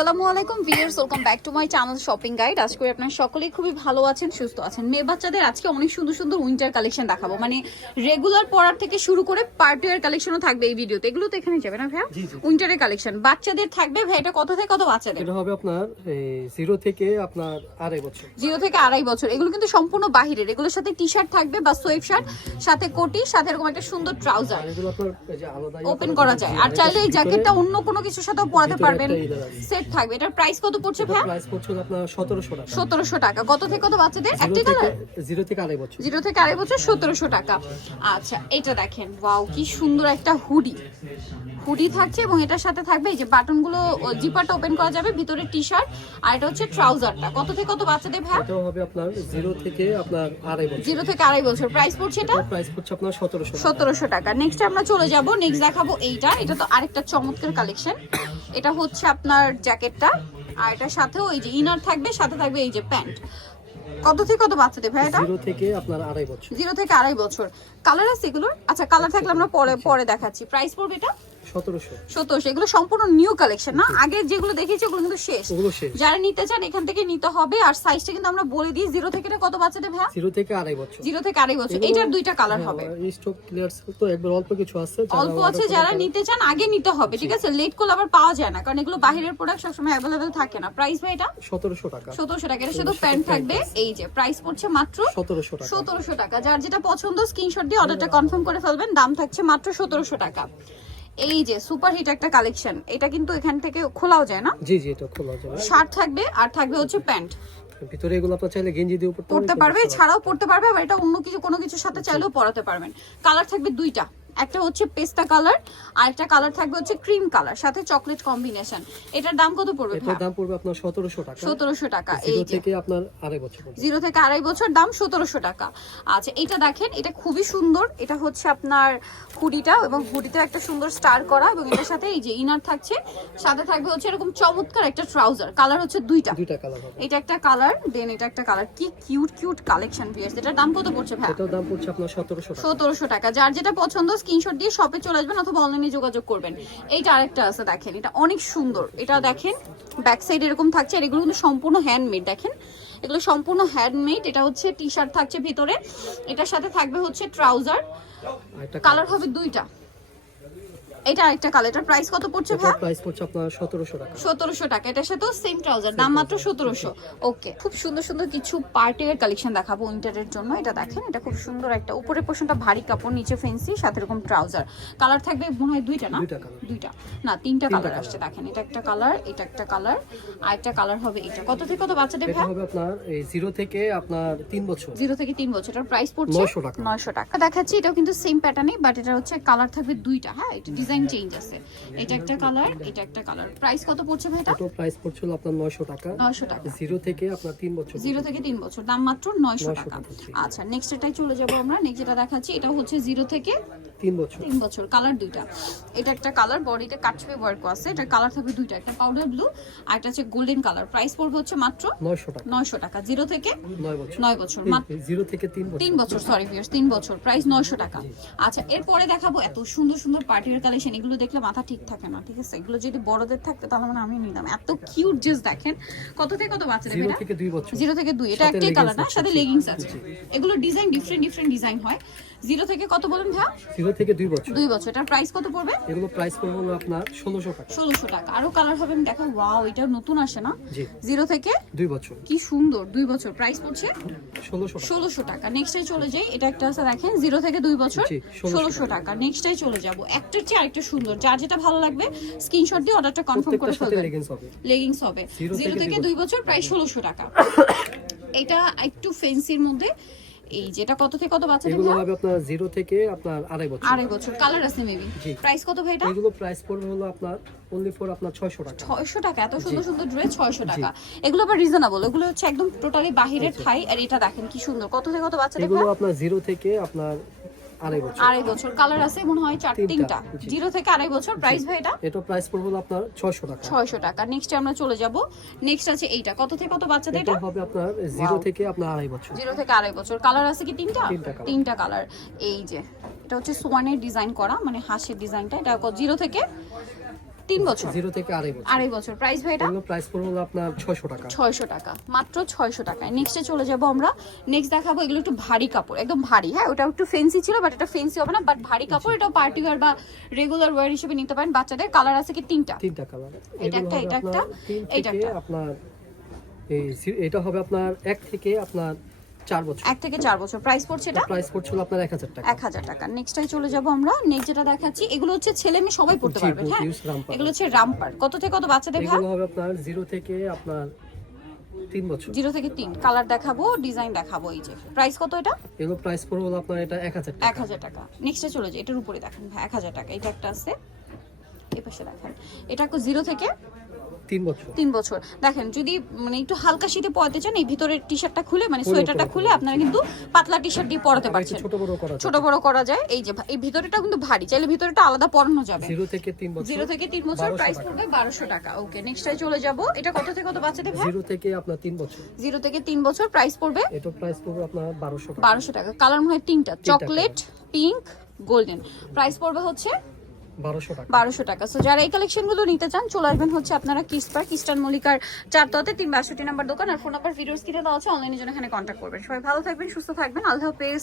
আসসালামু আলাইকুম viewers welcome back to my channel shopping guide আজ করে আপনারা সকলেই খুবই ভালো আছেন সুস্থ আছেন। মেয়ে বাচ্চাদের আজকে অনেক সুন্দর সুন্দর উইন্টার কালেকশন দেখাবো। মানে রেগুলার পরার থেকে শুরু করে পার্টি ওয়ার কালেকশনও থাকবে এই ভিডিওতে এগুলো তো এখানে যাবে না ভাইয়া। উইন্টারের কালেকশন বাচ্চাদের থাকবে ভাই এটা কত থেকে কত বাচ্চাদের? এটা হবে আপনার জিরো থেকে আপনার আড়াই বছর। থেকে আড়াই বছর। এগুলো কিন্তু সম্পূর্ণ বাহিরের। এগুলোর সাথে টি শার্ট থাকবে বা সোয়েব শার্ট সাথে কোটি সাথে এরকম একটা সুন্দর ট্রাউজার ওপেন করা যায়। আর চাইলে এই জ্যাকেটটা অন্য কোনো কিছুর সাথেও পরাতে পারবেন। সেট থাকবে। এটার প্রাইস কত পড়ছে ভাই প্রাইস পড়ছে আপনার সতেরোশো টাকা। সতেরোশো টাকা। কত থেকে কত বাচ্চাদের? একটি কালার জিরো থেকে আড়াই বছর। 0 থেকে আড়াই বছর সতেরোশো টাকা। আচ্ছা এটা দেখেন। ওয়াও কি সুন্দর একটা হুডি। হুডি থাকছে এবং এটার সাথে থাকবে এই যে বাটনগুলো জিপারটা ওপেন করা যাবে ভিতরে টি শার্ট আর এটা হচ্ছে ট্রাউজারটা। কত থেকে কত বাচ্চাদের ভাই? এটাও হবে আপনার জিরো থেকে আপনার আড়াই বছর। জিরো থেকে আড়াই বছর। প্রাইস পড়ছে এটা? প্রাইস পড়ছে আপনার সতেরোশো সতেরোশো টাকা। নেক্সট আমরা চলে যাব নেক্সট দেখাবো এইটা। এটা তো আরেকটা চমৎকার কালেকশন এটা হচ্ছে আপনার জ্যাকেটটা আর এটার সাথেও এই যে ইনার থাকবে সাথে থাকবে এই যে প্যান্ট কত থেকে কত বাচ্চাদের ভাই এটা? জিরো থেকে আপনার আড়াই বছর। জিরো থেকে আড়াই বছর। কালার আছে এগুলোর? আচ্ছা কালার থাকলে আমরা পরে পরে দেখাচ্ছি। প্রাইস পড়বে এটা? সতেরোশো। সতেরোশো এগুলো সম্পূর্ণ নিউ কালেকশন না? আগে যেগুলো দেখেছি ওগুলো কিন্তু শেষ। ওগুলো শেষ। যারা নিতে চান এখান থেকে নিতে হবে আর সাইজটা কিন্তু আমরা বলে দিই জিরো থেকে কত বাচ্চাদের ভাইয়া? জিরো থেকে আড়াই বছর। জিরো থেকে আড়াই বছর। এটার দুইটা কালার হবে। স্টক ক্লিয়ার তো একবার অল্প কিছু আছে অল্প আছে যারা নিতে চান আগে নিতে হবে ঠিক আছে? লেট করলে আবার পাওয়া যায় না কারণ এগুলো বাইরের প্রোডাক্ট সবসময় অ্যাভেলেবেল থাকে না। প্রাইস ভাই এটা? সতেরোশো টাকা। সতেরোশো টাকা এটা শুধু প্যান্ট থাকবে। এই যে প্রাইস পড়ছে মাত্র সতেরোশো টাকা। সতেরোশো টাকা। যার যেটা পছন্দ স্ক্রিনশট দিয়ে অর্ডারটা কনফার্ম করে ফেলবেন দাম থাকছে মাত্র সতেরোশো টাকা। এই যে সুপার হিট একটা কালেকশন এটা কিন্তু এখান থেকে খোলাও যায় না? জি জি এটা খোলা যায়। শার্ট থাকবে আর থাকবে হচ্ছে প্যান্ট। ভিতরে এগুলো আপনারা চাইলে গেঞ্জি দিয়ে পড়তে পড়তে পারবে এছাড়াও পড়তে পারবে আবার এটা অন্য কিছু কোনো কিছুর সাথে চাইলেও পরাতে পারবেন। কালার থাকবে দুইটা। একটা হচ্ছে পেস্তা কালার আর একটা কালার থাকবে হচ্ছে ক্রিম কালার সাথে চকলেট কম্বিনেশন। এটার দাম কত পড়বে এটার দাম পড়বে আপনার সতেরোশো টাকা। সতেরোশো টাকা এই থেকে আপনার আড়াই বছর। জিরো থেকে আড়াই বছর দাম সতেরোশো টাকা। আচ্ছা এটা দেখেন এটা খুবই সুন্দর। এটা হচ্ছে আপনার হুডিটা এবং হুডিতে একটা সুন্দর স্টার করা এবং এটার সাথে এই যে ইনার থাকছে সাথে থাকবে হচ্ছে এরকম চমৎকার একটা ট্রাউজার কালার হচ্ছে দুইটা। দুইটা কালার হবে। এটা একটা কালার দেন এটা একটা কালার। কি কিউট কিউট কালেকশন পিয়ার্স এটার দাম কত পড়ছে ভাই? এটার দাম পড়ছে আপনার সতেরোশো টাকা। সতেরোশো টাকা। যার যেটা পছন্দ স্ক্রিনশট দিয়ে শপে চলে আসবেন অথবা অনলাইনে যোগাযোগ করবেন। এইটা আরেকটা আছে দেখেন। এটা অনেক সুন্দর। এটা দেখেন ব্যাক সাইড এরকম থাকছে আর এগুলো কিন্তু সম্পূর্ণ হ্যান্ডমেড দেখেন। এগুলো সম্পূর্ণ হ্যান্ডমেড এটা হচ্ছে টি শার্ট থাকছে ভিতরে। এটার সাথে থাকবে হচ্ছে ট্রাউজার কালার হবে দুইটা। এটা আরেকটা কালার এটার প্রাইস কত পড়ছে ভাই প্রাইস পড়ছে আপনার সতেরোশো টাকা। সতেরোশো টাকা এটার সাথেও সেম ট্রাউজার দাম মাত্র সতেরোশো। ওকে খুব সুন্দর সুন্দর কিছু পার্টি কালেকশন দেখাবো উইন্টারের জন্য এটা দেখেন এটা খুব সুন্দর একটা পোর্শনটা ভারী কাপড় নিচে ফেন্সি সাথে এরকম ট্রাউজার কালার থাকবে মনে হয় দুইটা না? দুইটা না তিনটা কালার আসছে দেখেন এটা একটা কালার এটা একটা কালার আর একটা কালার হবে এটা কত থেকে কত বাচ্চাদের ভাই হবে আপনার এই জিরো থেকে আপনার তিন বছর। জিরো থেকে তিন বছর এটার প্রাইস পড়ছে 900 টাকা। নয়শো টাকা। দেখাচ্ছি এটাও কিন্তু সেম প্যাটার্নই বাট এটা হচ্ছে কালার থাকবে দুইটা হ্যাঁ এটা ডিজাইন চেঞ্জ আছে। এটা একটা কালার এটা একটা কালার। প্রাইস কত পড়ছে ভাই এটা? প্রাইস পড়ছিল আপনার নয়শো টাকা। নয়শো টাকা। জিরো থেকে আপনার তিন বছর জিরো থেকে তিন বছর দাম মাত্র 900 টাকা। আচ্ছা নেক্সট এটাই চলে যাব আমরা। নেক্সট যেটা দেখাচ্ছি এটা হচ্ছে জিরো থেকে তিন বছর। তিন বছর কালার দুইটা। এটা একটা কালার বডিতে কাটছবি ওয়ার্ক আছে। এটা কালার থাকবে দুইটা একটা পাউডার ব্লু আর একটা হচ্ছে গোল্ডেন কালার প্রাইস পড়বে হচ্ছে মাত্র নয়শো টাকা। নয়শো টাকা জিরো থেকে নয় বছর। নয় বছর মাত্র জিরো থেকে তিন বছর। তিন বছর সরি ভিউয়ার্স তিন বছর। প্রাইস নয়শো টাকা। আচ্ছা এরপরে দেখাবো এত সুন্দর সুন্দর পার্টির কালেকশন এগুলো দেখলে মাথা ঠিক থাকে না ঠিক আছে? এগুলো যদি বড়দের থাকতো তাহলে মানে আমি নিতাম। এত কিউট ড্রেস দেখেন। কত থেকে কত বাচ্চাদের জিরো থেকে দুই বছর। জিরো থেকে দুই। এটা একটাই কালার না? সাথে লেগিংস আছে। এগুলো ডিজাইন ডিফারেন্ট ডিফারেন্ট ডিজাইন হয়। জিরো থেকে কত বলেন ভাইয়া? জিরো থেকে দুই বছর। দুই বছর। এটার প্রাইস কত পড়বে? এগুলো প্রাইস পড়বে হলো আপনার ষোলোশো টাকা। ষোলোশো টাকা। আরও কালার হবে আমি দেখো ওয়াও এটা নতুন আসে না? জি। জিরো থেকে? দুই বছর। কি সুন্দর। দুই বছর। প্রাইস পড়ছে? ষোলোশো টাকা। ষোলোশো টাকা। নেক্সটাই চলে যাই। এটা একটা আছে দেখেন জিরো থেকে দুই বছর। 1600 ষোলোশো টাকা। নেক্সটাই চলে যাব। একটা চেয়ে আরেকটা সুন্দর। যার যেটা ভালো লাগবে স্ক্রিনশট দিয়ে অর্ডারটা কনফার্ম করে ফেলবেন লেগিংস হবে। জিরো থেকে দুই বছর। প্রায় ষোলোশো টাকা। এটা একটু ফেন্সির মধ্যে। এই যেটা কত থেকে কত বাচ্চাদের এগুলো হবে আপনার জিরো থেকে আপনার আড়াই বছর। আড়াই বছর। কালার আছে মেবি প্রাইস কত ভাই এটা এগুলো প্রাইস পড়বে হলো আপনার অনলি ফর আপনার ছয়শো টাকা। ছয়শো টাকা এত সুন্দর সুন্দর ড্রেস ছয়শো টাকা। এগুলো আবার রিজনেবল এগুলো হচ্ছে একদম টোটালি বাহিরের ঠাই আর এটা দেখেন কি সুন্দর। কত থেকে কত বাচ্চাদের এগুলো আপনার জিরো থেকে আপনার আড়াই বছর। আড়াই বছর। কালার আছে মনে হয় চার তিনটা, জিরো থেকে আড়াই বছর প্রাইস ভাই এটা? এটা প্রাইস পড়বে আপনার ছয়শো টাকা। ছয়শো টাকা। নেক্সট আমরা চলে যাব। নেক্সট আছে এইটা। কত থেকে কত বাচ্চাদের এটা হবে আপনার জিরো থেকে আপনার আড়াই বছর। জিরো থেকে আড়াই বছর। কালার আছে কি তিনটা? তিনটা কালার এই যে এটা হচ্ছে সোয়ানের ডিজাইন করা মানে হাঁসের ডিজাইনটা এটা জিরো থেকে তিন বছর। জিরো থেকে আড়াই বছর। আড়াই বছর। প্রাইস ভাই এটা? প্রাইস পড়বে আপনার ছয়শো টাকা। ছয়শো টাকা। মাত্র ছয়শো টাকায়। নেক্সটে চলে যাব আমরা। নেক্সট দেখাবো এগুলো একটু ভারী কাপড়। একদম ভারী। হ্যাঁ ওটা একটু ফেন্সি ছিল বাট এটা ফেন্সি হবে না বাট ভারী কাপড় এটা পার্টি ওয়ার বা রেগুলার ওয়ার হিসেবে নিতে পারেন। বাচ্চাদের কালার আছে কি? তিনটা। তিনটা কালার এটা একটা, এটা একটা, এটা একটা। আপনার এই এটা হবে আপনার এক থেকে আপনার চার বছর। এক থেকে চার বছর। প্রাইস পড়ছে এটা? প্রাইস পড়ছিল আপনার এক হাজার টাকা। এক হাজার টাকা। নেক্সটটাই চলে যাব আমরা। নেক্সট যেটা দেখাচ্ছি এগুলো হচ্ছে ছেলে মেয়ে সবাই পড়তে পারবে হ্যাঁ। এগুলো হচ্ছে রামপার কত থেকে কত বাচ্চাদের ভাই এগুলো হবে আপনার জিরো থেকে আপনার বছর। জিরো থেকে তিন। কালার দেখাবো ডিজাইন দেখাবো এই যে। প্রাইস কত এটা? এগুলো প্রাইস পড়বে হলো আপনার এটা টাকা হাজার টাকা। নেক্সটে চলে যায় এটার উপরে দেখেন। ভাই এক হাজার টাকা। এটা একটা আছে। এই পাশে দেখেন। এটা জিরো থেকে তিন বছর। তিন বছর। দেখেন যদি মানে একটু হালকা শীতে পরাতে চান এই ভিতরের টি শার্টটা খুলে মানে সোয়েটারটা খুলে আপনারা কিন্তু পাতলা টি শার্ট দিয়ে পরাতে পারছেন। ছোট বড় করা ছোট বড় করা যায়। এই যে এই ভিতরেটা কিন্তু ভারী চাইলে ভিতরেটা আলাদা পরানো যাবে। জিরো থেকে তিন বছর। জিরো থেকে তিন বছর প্রাইস পড়বে বারোশো টাকা। ওকে নেক্সটটাই চলে যাব। এটা কত থেকে কত বাচ্চাদের ভাই? জিরো থেকে আপনার তিন বছর। জিরো থেকে তিন বছর প্রাইস পড়বে এটা প্রাইস পড়বে আপনার বারোশো টাকা। বারোশো টাকা। কালার মনে হয় তিনটা চকলেট পিঙ্ক গোল্ডেন প্রাইস পড়বে হচ্ছে বারোশো টাকা। সো যারা এই কালেকশনগুলো নিতে চান, চলে আসবেন হচ্ছে আপনারা কিস্পার কিস্টান মল্লিকার চারততে তিন বাষট্টি নাম্বার দোকান আর ফোন নাম্বার ভিডিওস কিনে দেওয়া আছে। অনলাইনের জন্য এখানে কন্ট্যাক্ট করবেন। সবাই ভালো থাকবেন, সুস্থ থাকবেন। আল্লাহ হাফেজ।